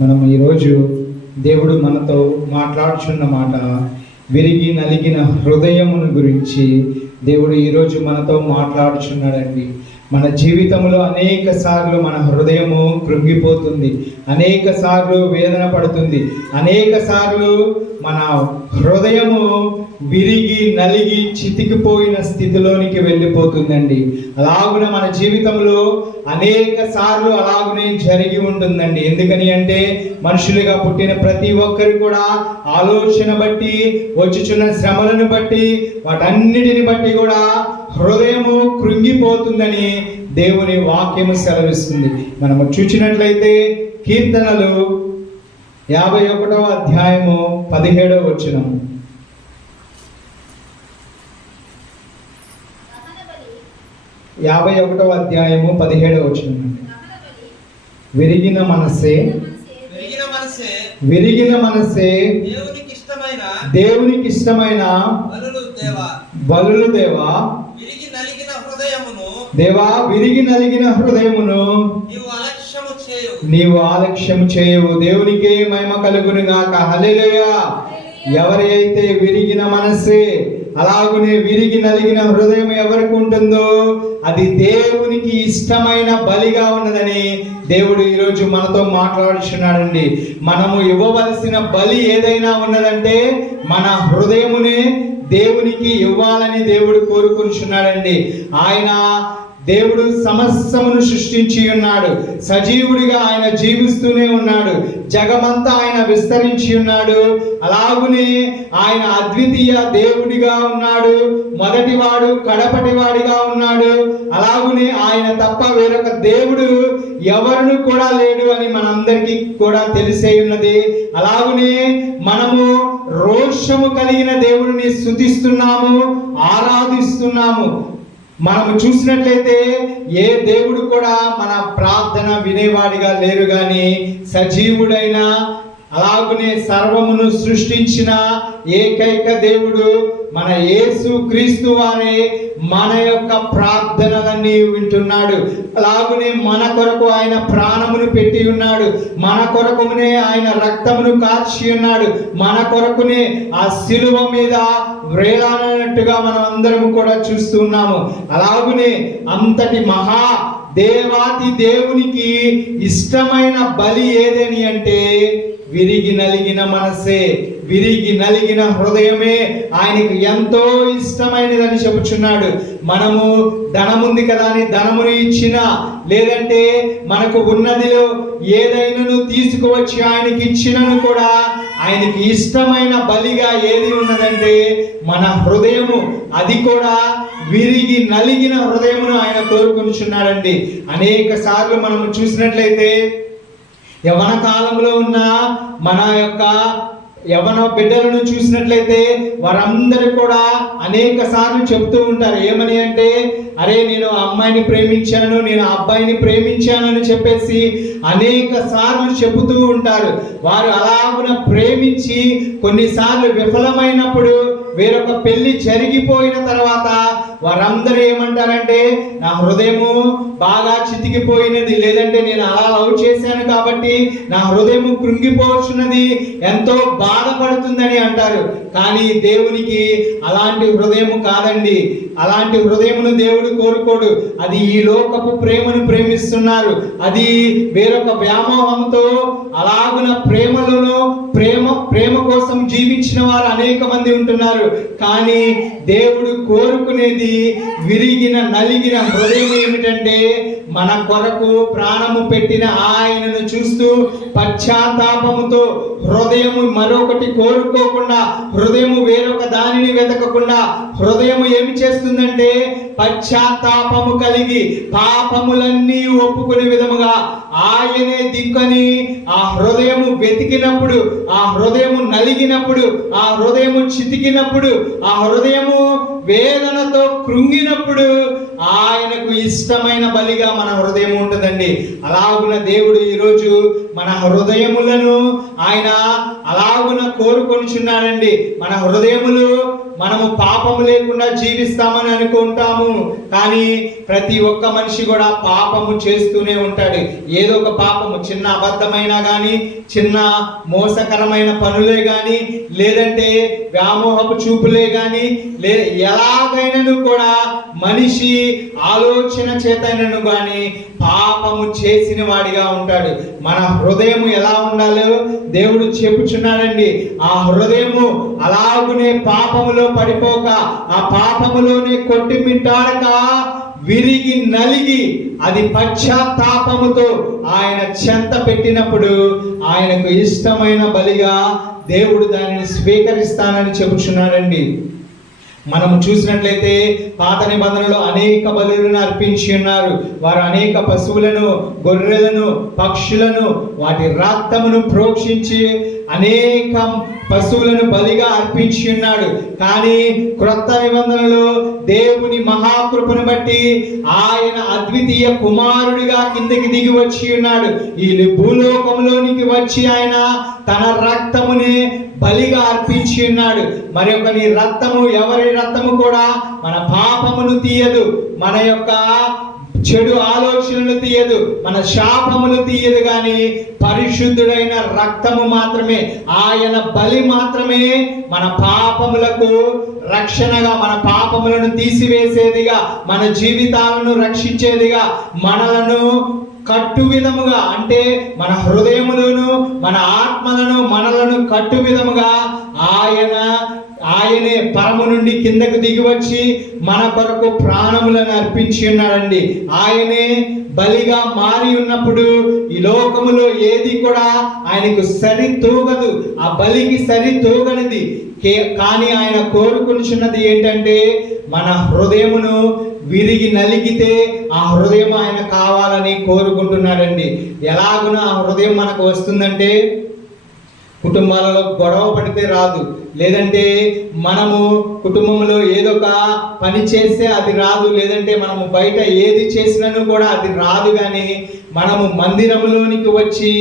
మనం ఈరోజు దేవుడు మనతో మాట్లాడుచున్న మాట విరిగి నలిగిన హృదయమును గురించి దేవుడు ఈరోజు మనతో మాట్లాడుచున్నాడండి. మన జీవితంలో అనేక సార్లు మన హృదయము కృంగిపోతుంది అనేక సార్లు వేదన పడుతుంది అనేక సార్లు మన హృదయము విరిగి నలిగి చితికిపోయిన స్థితిలోనికి వెళ్ళిపోతుందండి. అలాగున మన జీవితంలో అనేక సార్లు అలాగునే జరిగి ఉంటుందండి. ఎందుకని అంటే మనుషులుగా పుట్టిన ప్రతి ఒక్కరు కూడా ఆలోచన బట్టి వచ్చుచున్న శ్రమలను బట్టి వాటన్నిటిని బట్టి కూడా హృదయము కృంగిపోతుందని దేవుని వాక్యము సెలవిస్తుంది. మనము చూచినట్లయితే కీర్తనలు యాభై ఒకటవ అధ్యాయము పదిహేడవ వచనం యాభై ఒకటవ అధ్యాయము పదిహేడవ వచనం అండి విరిగిన మనసే విరిగిన మనసే దేవునికి ఇష్టమైన దేవునికి ఇష్టమైన బలులు దేవా బలులు దేవా విరిగి నలిగిన హృదయమును దేవా విరిగి నలిగిన హృదయమును నీవు అలక్ష్యము చేయు నీవు ఆలక్ష్యం చేయవు. దేవునికే మహిమ కలుగును గాక హల్లెలూయా. ఎవరి అయితే విరిగిన మనసే అలాగునే విరిగి నలిగిన హృదయం ఎవరికి ఉంటుందో అది దేవునికి ఇష్టమైన బలిగా ఉన్నదని దేవుడు ఈరోజు మనతో మాట్లాడుచున్నాడండి. మనము ఇవ్వవలసిన బలి ఏదైనా ఉన్నదంటే మన హృదయమునే దేవునికి ఇవ్వాలని దేవుడు కోరుకుంటున్నాడండి. ఆయన దేవుడు సమస్తమును సృష్టించి ఉన్నాడు. సజీవుడిగా ఆయన జీవిస్తూనే ఉన్నాడు. జగమంతా ఆయన విస్తరించి ఉన్నాడు. అలాగునే ఆయన అద్వితీయ దేవుడిగా ఉన్నాడు. మొదటివాడు కడపటివాడిగా ఉన్నాడు. అలాగునే ఆయన తప్ప వేరొక దేవుడు ఎవరును కూడా లేడు అని మనందరికీ కూడా తెలిసే ఉన్నది. అలాగునే మనము రోషము కలిగిన దేవుడిని స్థుతిస్తున్నాము ఆరాధిస్తున్నాము. మనము చూసినట్లయితే ఏ దేవుడు కూడా మన ప్రార్థన వినేవాడిగా లేరు కానీ సజీవుడైన అలాగునే సర్వమును సృష్టించిన ఏకైక దేవుడు మన యేసు క్రీస్తు వారే మన యొక్క ప్రార్థనలన్నీ వింటున్నాడు. అలాగునే మన కొరకు ఆయన ప్రాణమును పెట్టి ఉన్నాడు. మన కొరకునే ఆయన రక్తమును కాచి ఉన్నాడు. మన కొరకునే ఆ శిలువ మీద వేలాడినట్టుగా మనం అందరం కూడా చూస్తున్నాము అలాగునే అంతటి మహా దేవాతి దేవునికి ఇష్టమైన బలి ఏదని అంటే విరిగి నలిగిన మనసే విరిగి నలిగిన హృదయమే ఆయనకు ఎంతో ఇష్టమైనదని చెబుచున్నాడు మనము ధనముంది కదా అని ధనమును ఇచ్చిన లేదంటే మనకు ఉన్నదిలో ఏదైనాను తీసుకువచ్చి ఆయనకి ఇచ్చినను కూడా ఆయనకి ఇష్టమైన బలిగా ఏది ఉన్నదంటే మన హృదయము. అది కూడా విరిగి నలిగిన హృదయమును ఆయన కోరుకుంటున్నాడండి అనేక సార్లు మనం చూసినట్లయితే యవన కాలంలో ఉన్న మన యొక్క యవన బిడ్డలను చూసినట్లయితే వారందరూ కూడా అనేక సార్లు చెబుతూ ఉంటారు. ఏమని అంటే అరే నేను ఆ అమ్మాయిని ప్రేమించాను నేను ఆ అబ్బాయిని ప్రేమించాను అని చెప్పేసి అనేక సార్లు చెబుతూ ఉంటారు. వారు అలాగున ప్రేమించి కొన్నిసార్లు విఫలమైనప్పుడు వేరొక పెళ్ళి జరిగిపోయిన తర్వాత వారందరూ ఏమంటారంటే నా హృదయము బాగా చితికిపోయినది లేదంటే నేను అలా లవ్ చేశాను కాబట్టి నా హృదయము కృంగిపోవచ్చున్నది ఎంతో బాధపడుతుందని అంటారు. కానీ దేవునికి అలాంటి హృదయం కాదండి. అలాంటి హృదయమును దేవుడు కోరుకోడు. అది ఈ లోకపు ప్రేమను ప్రేమిస్తున్నారు. అది వేరొక వ్యామోహంతో అలాగున ప్రేమలలో ప్రేమ ప్రేమ కోసం జీవించిన వారు అనేక మంది ఉంటున్నారు. కానీ దేవుడు కోరుకునేది విరిగిన నలిగిన హృదయం ఏమిటంటే మన కొరకు ప్రాణము పెట్టిన ఆయనను చూస్తూ పశ్చాత్తాపముతో హృదయము మరొకటి కోరుకోకుండా హృదయము వేరొక దానిని వెతకకుండా హృదయము ఏమి చేస్తుందంటే పశ్చాత్తాపము కలిగి పాపములన్నీ ఒప్పుకునే విధముగా ఆయనే దిక్కని ఆ హృదయము వెతికినప్పుడు ఆ హృదయము నలిగినప్పుడు ఆ హృదయము చితికినప్పుడు ఆ హృదయము వేదనతో కృంగినప్పుడు ఆయనకు ఇష్టమైన బలిగా మన హృదయం ఉంటుందండి. అలాగున దేవుడు ఈరోజు మన హృదయములను ఆయన అలాగున కోరుకొనిచున్నాడండి. మన హృదయములు మనము పాపము లేకుండా జీవిస్తామని అనుకుంటాము. కానీ ప్రతి ఒక్క మనిషి కూడా పాపము చేస్తూనే ఉంటాడు. ఏదో ఒక పాపము చిన్న అబద్ధమైనా కానీ చిన్న మోసకరమైన పనులే కానీ లేదంటే వ్యామోహపు చూపులే కానీ లే ఎలాగైనాను కూడా మనిషి ఆలోచన చేతనను కానీ పాపము చేసిన వాడిగా ఉంటాడు. మన హృదయం ఎలా ఉండాలో దేవుడు చెప్పుచున్నాడండి. ఆ హృదయము అలాగునే పాపములో పడిపోక ఆ పాపములోనే కొట్టిమిట్టాడక విరిగి నలిగి అది పశ్చాత్తాపముతో ఆయన చెంత పెట్టినప్పుడు ఆయనకు ఇష్టమైన బలిగా దేవుడు దానిని స్వీకరిస్తానని చెబుచున్నాడండి. మనము చూసినట్లయితే పాత నిబంధనలో అనేక బలులను అర్పించి ఉన్నారు. వారు అనేక పశువులను గొర్రెలను పక్షులను వాటి రక్తమును ప్రోక్షించి అనేక పశువులను బలిగా అర్పించి ఉన్నాడు కానీ క్రొత్త నిబంధనలో దేవుని మహాకృపను బట్టి ఆయన అద్వితీయ కుమారుడిగా కిందకి దిగి వచ్చి ఉన్నాడు ఈ భూలోకంలోనికి వచ్చి ఆయన తన రక్తముని బలిగా అర్పించి ఉన్నాడు మరి యొక్క నీ రక్తము ఎవరి రక్తము కూడా మన పాపమును తీయదు. మన యొక్క చెడు ఆలోచనలు తీయదు మన శాపములు తీయదు కానీ పరిశుద్ధుడైన రక్తము మాత్రమే ఆయన బలి మాత్రమే మన పాపములకు రక్షణగా మన పాపములను తీసివేసేదిగా మన జీవితాలను రక్షించేదిగా మనలను కట్టు విధముగా అంటే మన హృదయములను మన ఆత్మలను మనలను కట్టు విధముగా ఆయన ఆయనే పరము నుండి కిందకు దిగి వచ్చి మన కొరకు ప్రాణములను అర్పించి ఉన్నాడండి. ఆయనే బలిగా మారి ఉన్నప్పుడు ఈ లోకములో ఏది కూడా ఆయనకు సరి తూగదు ఆ బలికి సరి తూగనిది కే- కానీ ఆయన కోరుకునిచున్నది ఏంటంటే మన హృదయమును విరిగి నలిగితే ఆ హృదయం ఆయన కావాలని కోరుకుంటున్నాడండి. ఎలాగున ఆ హృదయం మనకు వస్తుందంటే కుటుంబాలలో గొడవ పడితే రాదు. లేదంటే మనము కుటుంబంలో ఏదో ఒక పని చేస్తే అది రాదు. లేదంటే మనము బయట ఏది చేసినను కూడా అది రాదు కానీ మనము మందిరంలోనికి వచ్చి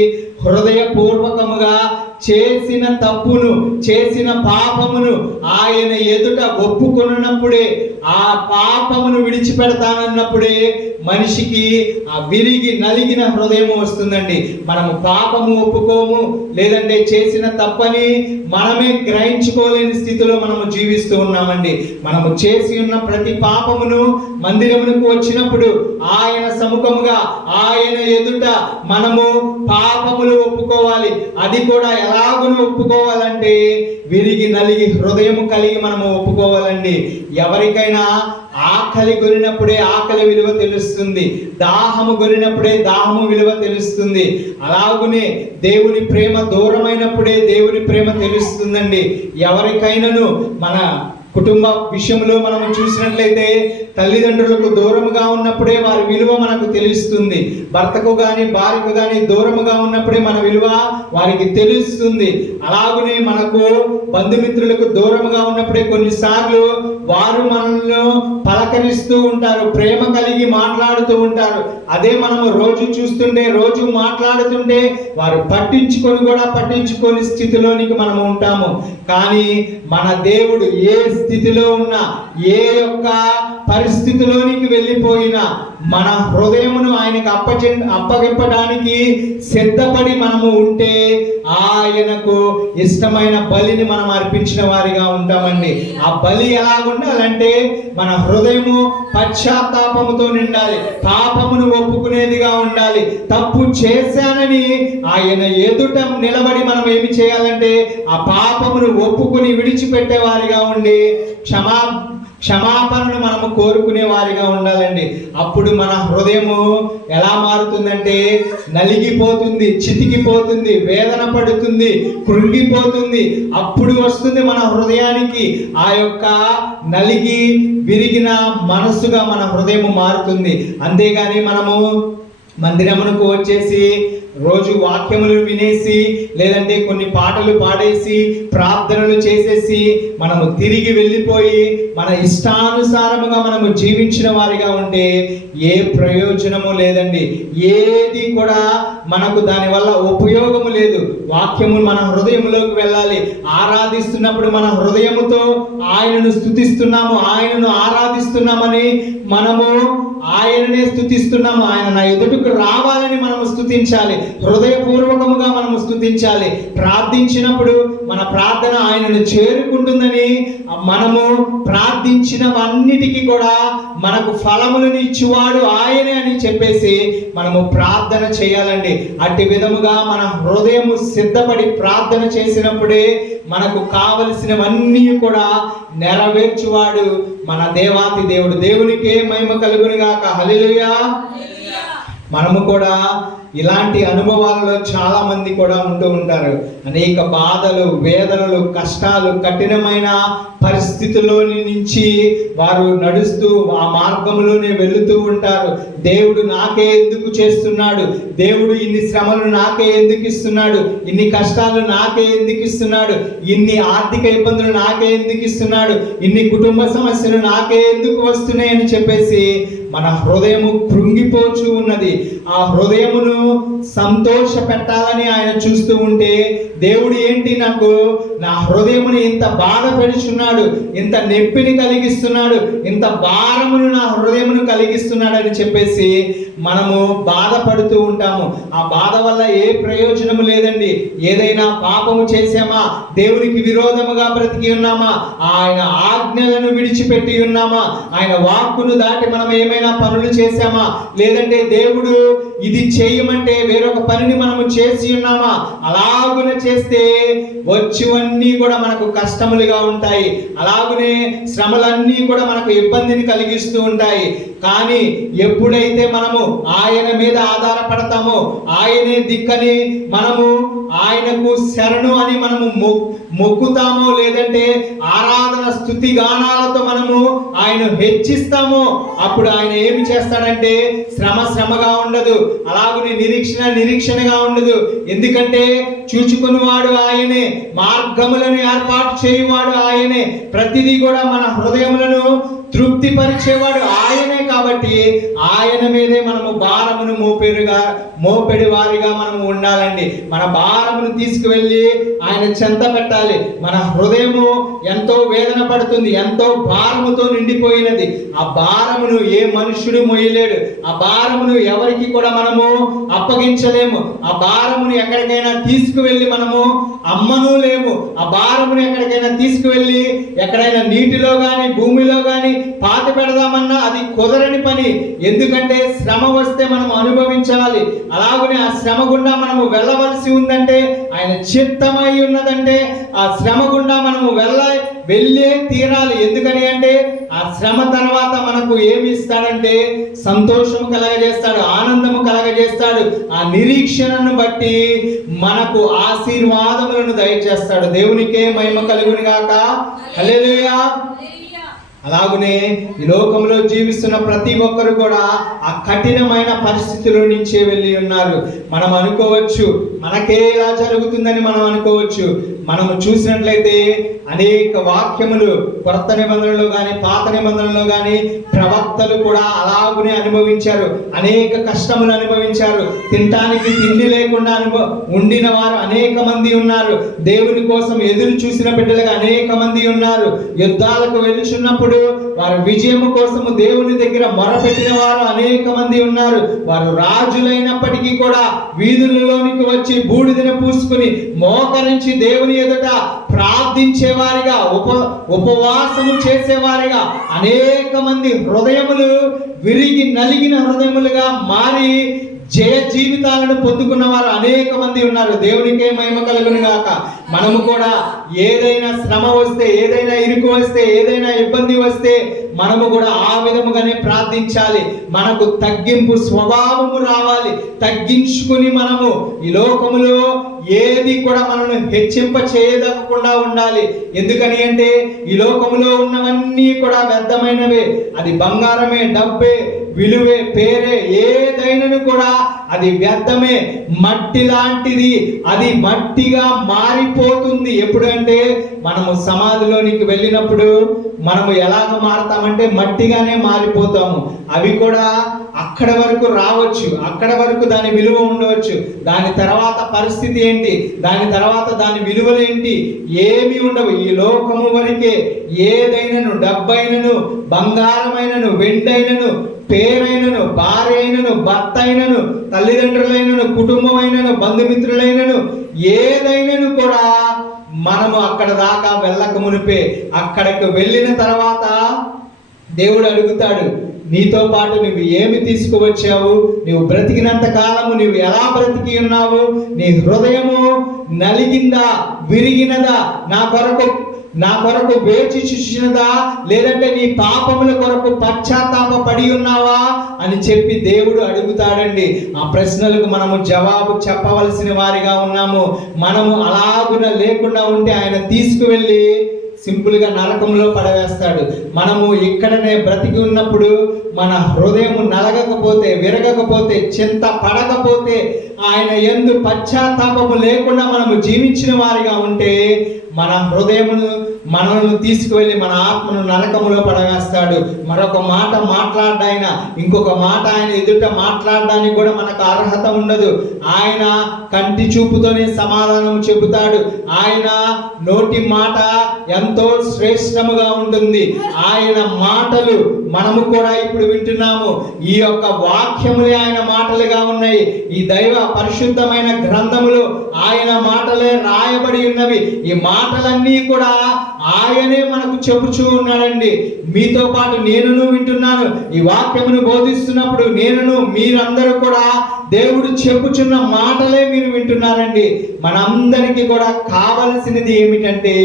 హృదయపూర్వకముగా చేసిన తప్పును చేసిన పాపమును ఆయన ఎదుట ఒప్పుకొనున్నప్పుడే ఆ పాపమును విడిచిపెడతానన్నప్పుడే మనిషికి ఆ విరిగి నలిగిన హృదయం వస్తుందండి. మనము పాపము ఒప్పుకోము లేదంటే చేసిన తప్పని మనమే గ్రహించుకోలేని స్థితిలో మనము జీవిస్తూ ఉన్నామండి. మనము చేసి ఉన్న ప్రతి పాపమును మందిరమునకు వచ్చినప్పుడు ఆయన సముఖముగా ఆయన ఎదుట మనము పాపములు ఒప్పుకోవాలి. అది కూడా ఎలాగును ఒప్పుకోవాలంటే విరిగి నలిగి హృదయం కలిగి మనము ఒప్పుకోవాలండి. ఎవరికైనా ఆకలి కొనినప్పుడే ఆకలి విలువ తెలుస్తుంది. దాహము కొనినప్పుడే దాహము విలువ తెలుస్తుంది. అలాగునే దేవుని ప్రేమ దూరమైనప్పుడే దేవుని ప్రేమ తెలుస్తుందండి. ఎవరికైనాను మన కుటుంబ విషయంలో మనం చూసినట్లయితే తల్లిదండ్రులకు దూరముగా ఉన్నప్పుడే వారి విలువ మనకు తెలుస్తుంది. భర్తకు కానీ భార్యకు కానీ దూరముగా ఉన్నప్పుడే మన విలువ వారికి తెలుస్తుంది. అలాగనే మనకు బంధుమిత్రులకు దూరముగా ఉన్నప్పుడే కొన్నిసార్లు వారు మనల్ని పలకరిస్తూ ఉంటారు ప్రేమ కలిగి మాట్లాడుతూ ఉంటారు. అదే మనము రోజు చూస్తుంటే రోజు మాట్లాడుతుంటే వారు పట్టించుకొని కూడా పట్టించుకొని స్థితిలోనికి మనము ఉంటాము. కానీ మన దేవుడు ఏ స్థితిలో ఉన్న ఏ యొక్క పరిస్థితిలోనికి వెళ్ళిపోయిన మన హృదయమును ఆయనకు అప్పచె అప్పగింపడానికి సిద్ధపడి మనము ఉంటే ఆయనకు ఇష్టమైన బలిని మనం అర్పించిన వారిగా ఉంటామండి. ఆ బలి ఎలా ఉండాలంటే మన హృదయము పశ్చాత్తాపముతో నిండాలి. పాపమును ఒప్పుకునేదిగా ఉండాలి. తప్పు చేశానని ఆయన ఎదుట నిలబడి మనం ఏమి చేయాలంటే ఆ పాపమును ఒప్పుకుని విడిచిపెట్టేవారిగా ఉండి క్షమా క్షమాపణను మనము కోరుకునే వారిగా ఉండాలండి. అప్పుడు మన హృదయము ఎలా మారుతుందంటే నలిగిపోతుంది చితికిపోతుంది వేదన పడుతుంది కృంగిపోతుంది. అప్పుడు వస్తుంది మన హృదయానికి ఆ యొక్క నలిగి విరిగిన మనస్సుగా మన హృదయం మారుతుంది. అంతేగాని మనము మందిరమునకు వచ్చేసి రోజు వాక్యములు వినేసి లేదంటే కొన్ని పాటలు పాడేసి ప్రార్థనలు చేసేసి మనము తిరిగి వెళ్ళిపోయి మన ఇష్టానుసారముగా మనము జీవించిన వారిగా ఉంటే ఏ ప్రయోజనము లేదండి. ఏది కూడా మనకు దాని వల్ల ఉపయోగము లేదు. వాక్యము మన హృదయంలోకి వెళ్ళాలి. ఆరాధిస్తున్నప్పుడు మన హృదయముతో ఆయనను స్థుతిస్తున్నాము. ఆయనను ఆరాధిస్తున్నామని మనము ఆయననే స్థుతిస్తున్నాము. ఆయన నా ఎదుటకు రావాలని మనము స్థుతించాలి. హృదయపూర్వకముగా మనము స్థుతించాలి ప్రార్థించినప్పుడు మన ప్రార్థన ఆయనను చేరుకుంటుందని మనము ప్రార్థించినవన్నిటికీ కూడా మనకు ఫలములను ఇచ్చువాడు ఆయనే అని చెప్పేసి మనము ప్రార్థన చేయాలండి. అట్టి విధముగా మన హృదయము సిద్ధపడి ప్రార్థన చేసినప్పుడే మనకు కావలసినవన్నీ కూడా నెరవేర్చువాడు మన దేవాతి దేవుడు. దేవునికే మహిమ కలుగును గాక హల్లెలూయా. మనము కూడా ఇలాంటి అనుభవాలలో చాలా మంది కూడా ఉంటూ ఉంటారు. అనేక బాధలు వేదనలు కష్టాలు కఠినమైన పరిస్థితుల్లోని నుంచి వారు నడుస్తూ ఆ మార్గంలోనే వెళుతూ ఉంటారు. దేవుడు నాకే ఎందుకు చేస్తున్నాడు? దేవుడు ఇన్ని శ్రమలు నాకే ఎందుకు ఇస్తున్నాడు? ఇన్ని కష్టాలు నాకే ఎందుకు ఇస్తున్నాడు? ఇన్ని ఆర్థిక ఇబ్బందులు నాకే ఎందుకు ఇస్తున్నాడు? ఇన్ని కుటుంబ సమస్యలు నాకే ఎందుకు వస్తున్నాయని చెప్పేసి మన హృదయము కృంగిపోచు ఉన్నది. ఆ హృదయమును సంతోష పెట్టాలని ఆయన చూస్తూ ఉంటే దేవుడు ఏంటి నాకు? నా హృదయముని ఇంత బాధ పెడుచున్నాడు ఇంత నొప్పిని కలిగిస్తున్నాడు ఇంత భారమును నా హృదయమును కలిగిస్తున్నాడు అని చెప్పేసి మనము బాధపడుతూ ఉంటాము. ఆ బాధ వల్ల ఏ ప్రయోజనము లేదండి. ఏదైనా పాపము చేసామా దేవునికి విరోధముగా బ్రతికి ఉన్నామా? ఆయన ఆజ్ఞలను విడిచిపెట్టి ఉన్నామా? ఆయన వాక్కును దాటి మనం ఏమైనా పనులు చేశామా? లేదంటే దేవుడు ఇది చేయమంటే వేరొక పనిని మనము చేసి ఉన్నామా? అలాగున చేస్తే వచ్చువన్నీ కూడా మనకు కష్టములుగా ఉంటాయి. అలాగునే శ్రమలన్నీ కూడా మనకు ఇబ్బందిని కలిగిస్తూ ఉంటాయి. కానీ ఎప్పుడైతే మనము ఆయన మీద ఆధారపడతాము. ఆయనే దిక్కని మనము ఆయనకు శరణు అని మనము మొక్కుతాము మొక్కుతామో లేదంటే ఆరాధన స్థుతి గానాలతో మనము ఆయన హెచ్చిస్తాము అప్పుడు ఆయన ఏమి చేస్తాడంటే శ్రమ శ్రమగా ఉండదు. అలాగనే నిరీక్షణ నిరీక్షణగా ఉండదు. ఎందుకంటే చూచుకునివాడు ఆయనే మార్గములను ఏర్పాటు చేయువాడు ఆయనే. ప్రతిదీ కూడా మన హృదయములను తృప్తి పరిచేవాడు ఆయనే కాబట్టి ఆయన మీదే మనము భారమును మోపెరుగా మోపెడి వారిగా మనము ఉండాలండి. మన భారమును తీసుకువెళ్ళి ఆయన చెంత పెట్టాలి. మన హృదయము ఎంతో వేదన పడుతుంది ఎంతో భారముతో నిండిపోయినది. ఆ భారమును ఏ మనుషుడు మొయ్యలేడు. ఆ భారమును ఎవరికి కూడా మనము అప్పగించలేము. ఆ భారమును ఎక్కడికైనా తీసుకువెళ్ళి మనము అమ్మను లేము. ఆ భారమును ఎక్కడికైనా తీసుకువెళ్ళి ఎక్కడైనా నీటిలో కానీ భూమిలో కానీ పాతి పెడదామన్నా అది కుదరని పని. ఎందుకంటే శ్రమ వస్తే మనం అనుభవించాలి. అలాగనే ఆ శ్రమ గుండా మనము వెళ్ళవలసి ఉందంటే ఆయన చిత్తమై ఉన్నదంటే ఆ శ్రమ గుండా మనము వెళ్ళ వెళ్ళే తీరాలి. ఎందుకని అంటే ఆ శ్రమ తర్వాత మనకు ఏమి ఇస్తాడంటే సంతోషము కలగజేస్తాడు ఆనందము కలగజేస్తాడు. ఆ నిరీక్షణను బట్టి మనకు ఆశీర్వాదములను దయచేస్తాడు. దేవునికే మహిమ కలుగుని గాక హల్లెలూయా. అలాగనే ఈ లోకంలో జీవిస్తున్న ప్రతి ఒక్కరు కూడా ఆ కఠినమైన పరిస్థితుల నుంచే వెళ్ళి ఉన్నారు. మనం అనుకోవచ్చు మనకే ఇలా జరుగుతుందని మనం అనుకోవచ్చు మనము చూసినట్లయితే అనేక వాక్యములు కొత్త నిబంధనలో కానీ పాత నిబంధనలో కానీ ప్రవక్తలు కూడా అలాగునే అనుభవించారు. అనేక కష్టములు అనుభవించారు. తినటానికి తిండి లేకుండా అనుభవ ఉండిన వారు అనేక మంది ఉన్నారు. దేవుని కోసం ఎదురు చూసిన బిడ్డలుగా అనేక మంది ఉన్నారు. యుద్ధాలకు వెలుచున్నప్పుడు వారు విజయము కోసము దేవుని దగ్గర మొరపెట్టిన వారు అనేక మంది ఉన్నారు. వారు రాజులైనప్పటికీ కూడా వీధులలోనికి వచ్చి బూడిదను పూసుకుని మోకరించి దేవుని ఎదుట ప్రార్థించేవారిగా ఉప ఉపవాసము చేసేవారిగా అనేక మంది హృదయములు విరిగి నలిగిన హృదయములుగా మారి జయ జీవితాలను పొందుకున్న వారు అనేక మంది ఉన్నారు. దేవునికే మహిమ కలుగును గాక మనము కూడా ఏదైనా శ్రమ వస్తే ఏదైనా ఇరుకు వస్తే ఏదైనా ఇబ్బంది వస్తే మనము కూడా ఆ విధముగానే ప్రార్థించాలి. మనకు తగ్గింపు స్వభావము రావాలి. తగ్గించుకుని మనము ఈ లోకములో ఏది కూడా మనల్ని హెచ్చింప చేయదకుండా ఉండాలి. ఎందుకని అంటే ఈ లోకములో ఉన్నవన్నీ కూడా వ్యర్థమైనవే. అది బంగారమే డబ్బే విలువే పేరే ఏదైనను కూడా అది వ్యర్థమే. మట్టి లాంటిది అది మట్టిగా మారిపోతుంది. ఎప్పుడంటే మనము సమాధిలోనికి వెళ్ళినప్పుడు మనము ఎలాగ మారతామంటే మట్టిగానే మారిపోతాము. అవి కూడా అక్కడ వరకు రావచ్చు. అక్కడ వరకు దాని విలువ ఉండవచ్చు. దాని తర్వాత పరిస్థితి ఏంటి? దాని తర్వాత దాని విలువలేంటి ఏమి ఉండవు. ఈ లోకము వరకే ఏదైనను డబ్బైనను బంగారమైనను వెండైనను పేరైనను భార్య అయినను భర్త అయినను తల్లిదండ్రులైనను కుటుంబమైనను బంధుమిత్రులైనను ఏదైనను కూడా మనము అక్కడ దాకా వెళ్ళక మునిపే అక్కడికి వెళ్ళిన తర్వాత దేవుడు అడుగుతాడు నీతో పాటు నువ్వు ఏమి తీసుకువచ్చావు? నువ్వు బ్రతికినంత కాలము నువ్వు ఎలా బ్రతికి ఉన్నావు? నీ హృదయము నలిగిందా విరిగినదా? నా కొరకు నా కొరకు వేచి చూసినదా లేదంటే నీ పాపముల కొరకు పశ్చాత్తాప పడి ఉన్నావా? అని చెప్పి దేవుడు అడుగుతాడండి. ఆ ప్రశ్నలకు మనము జవాబు చెప్పవలసిన వారిగా ఉన్నాము. మనము అలాగున లేకుండా ఉంటే ఆయన తీసుకువెళ్ళి సింపుల్గా నరకంలో పడవేస్తాడు. మనము ఇక్కడనే బ్రతికి ఉన్నప్పుడు మన హృదయం నలగకపోతే విరగకపోతే చింత పడకపోతే ఆయన ఎందు పశ్చాత్తాపము లేకుండా మనము జీవించిన వారిగా ఉంటే మన హృదయమును మనల్ని తీసుకువెళ్ళి మన ఆత్మను నరకములో పడవేస్తాడు. మరొక మాట మాట్లాడాయన ఇంకొక మాట ఆయన ఎదుట మాట్లాడడానికి కూడా మనకు అర్హత ఉండదు. ఆయన కంటి చూపుతోనే సమాధానం చెబుతాడు. ఆయన నోటి మాట ఎంతో శ్రేష్టముగా ఉంటుంది. ఆయన మాటలు మనము కూడా ఇప్పుడు వింటున్నాము. ఈ యొక్క వాక్యములే ఆయన మాటలుగా ఉన్నాయి. ఈ దైవ పరిశుద్ధమైన గ్రంథములు ఆయన మాటలే రాయబడి ఉన్నవి. ఈ మాటలన్నీ కూడా ఆయనే మనకు చెబుచూ ఉన్నాడండి. మీతో పాటు నేనును వింటున్నాను. ఈ వాక్యమును బోధిస్తున్నప్పుడు నేనును మీరందరూ కూడా దేవుడు చెప్పుచున్న మాటలే మీరు వింటున్నారండి. మనందరికీ కూడా కావలసినది ఏమిటంటే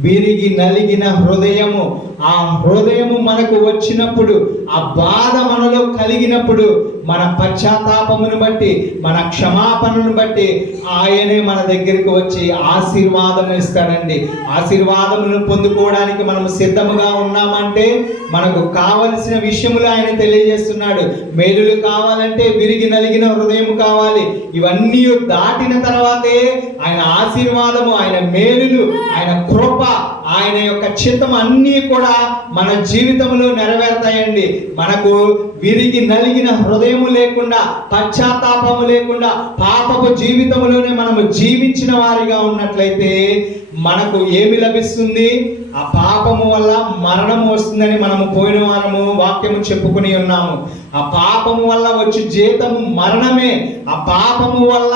విరిగి నలిగిన హృదయము. ఆ హృదయము మనకు వచ్చినప్పుడు ఆ బాధ మనలో కలిగినప్పుడు మన పశ్చాత్తాపమును బట్టి మన క్షమాపణను బట్టి ఆయనే మన దగ్గరికి వచ్చి ఆశీర్వాదం ఇస్తాడండి. ఆశీర్వాదమును పొందుకోవడానికి మనం సిద్ధముగా ఉన్నామంటే మనకు కావలసిన విషయములు ఆయన తెలియజేస్తున్నాడు. మేలులు కావాలంటే విరిగి నలిగిన హృదయం కావాలి. ఇవన్నీ దాటిన తర్వాతే ఆయన ఆశీర్వాదము ఆయన మేలులు ఆయన కృప ఆయన యొక్క చిత్తం అన్నీ కూడా మన జీవితంలో నెరవేరుతాయండి. మనకు విరిగి నలిగిన హృదయము లేకుండా పశ్చాత్తాపము లేకుండా పాపపు జీవితంలోనే మనము జీవించిన వారిగా ఉన్నట్లయితే మనకు ఏమి లభిస్తుంది? ఆ పాపము వల్ల మరణము వస్తుందని మనము పోయిన వారము వాక్యము చెప్పుకుని ఉన్నాము. ఆ పాపము వల్ల వచ్చి జీతము మరణమే. ఆ పాపము వల్ల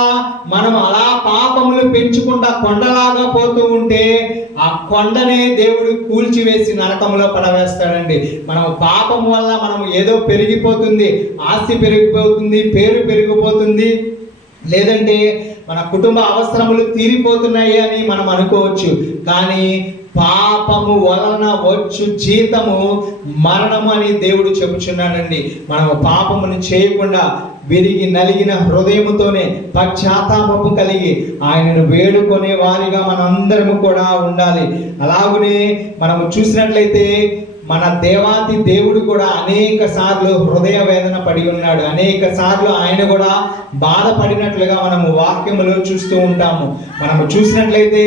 మనం అలా పాపములు పెంచుకుంటా కొండలాగా పోతూ ఉంటే ఆ కొండనే దేవుడు కూల్చివేసి నరకంలో పడవేస్తాడండి. మనం పాపము వల్ల మనం ఏదో పెరిగిపోతుంది ఆస్తి పెరిగిపోతుంది పేరు పెరిగిపోతుంది. లేదంటే మన కుటుంబ అవసరములు తీరిపోతున్నాయి అని మనం అనుకోవచ్చు. కానీ పాపము వలన వచ్చు జీతము మరణము అని దేవుడు చెబుచున్నాడండి మనము పాపమును చేయకుండా విరిగి నలిగిన హృదయముతోనే పశ్చాత్తాపము కలిగి ఆయనను వేడుకునే వారిగా మనందరము కూడా ఉండాలి. అలాగనే మనము చూసినట్లయితే మన దేవాతి దేవుడు కూడా అనేక సార్లు హృదయ వేదన పడి ఉన్నాడు. అనేక సార్లు ఆయన కూడా బాధపడినట్లుగా మనము వాక్యములో చూస్తూ ఉంటాము. మనము చూసినట్లయితే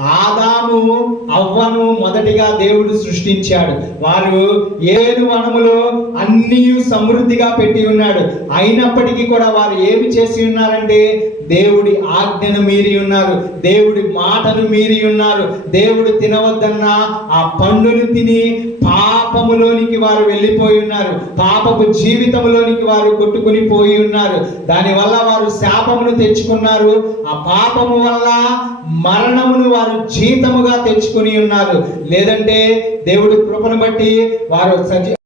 ఆదాము అవ్వను మొదటిగా దేవుడు సృష్టించాడు. వారు ఏడు వనములో అన్నీ సమృద్ధిగా పెట్టి ఉన్నాడు. అయినప్పటికీ కూడా వారు ఏమి చేసి ఉన్నారంటే దేవుడి ఆజ్ఞను మీరి ఉన్నారు. దేవుడి మాటను మీరి ఉన్నారు. దేవుడు తినవద్దన్న ఆ పండును తిని పాపములోనికి వారు వెళ్ళిపోయి ఉన్నారు. పాపపు జీవితంలోనికి వారు కొట్టుకుని పోయి ఉన్నారు. దానివల్ల వారు శాపమును తెచ్చుకున్నారు. ఆ పాపము వల్ల మరణమును వారు జీతముగా తెచ్చుకుని ఉన్నారు. లేదంటే దేవుడి కృపను బట్టి వారు సజీ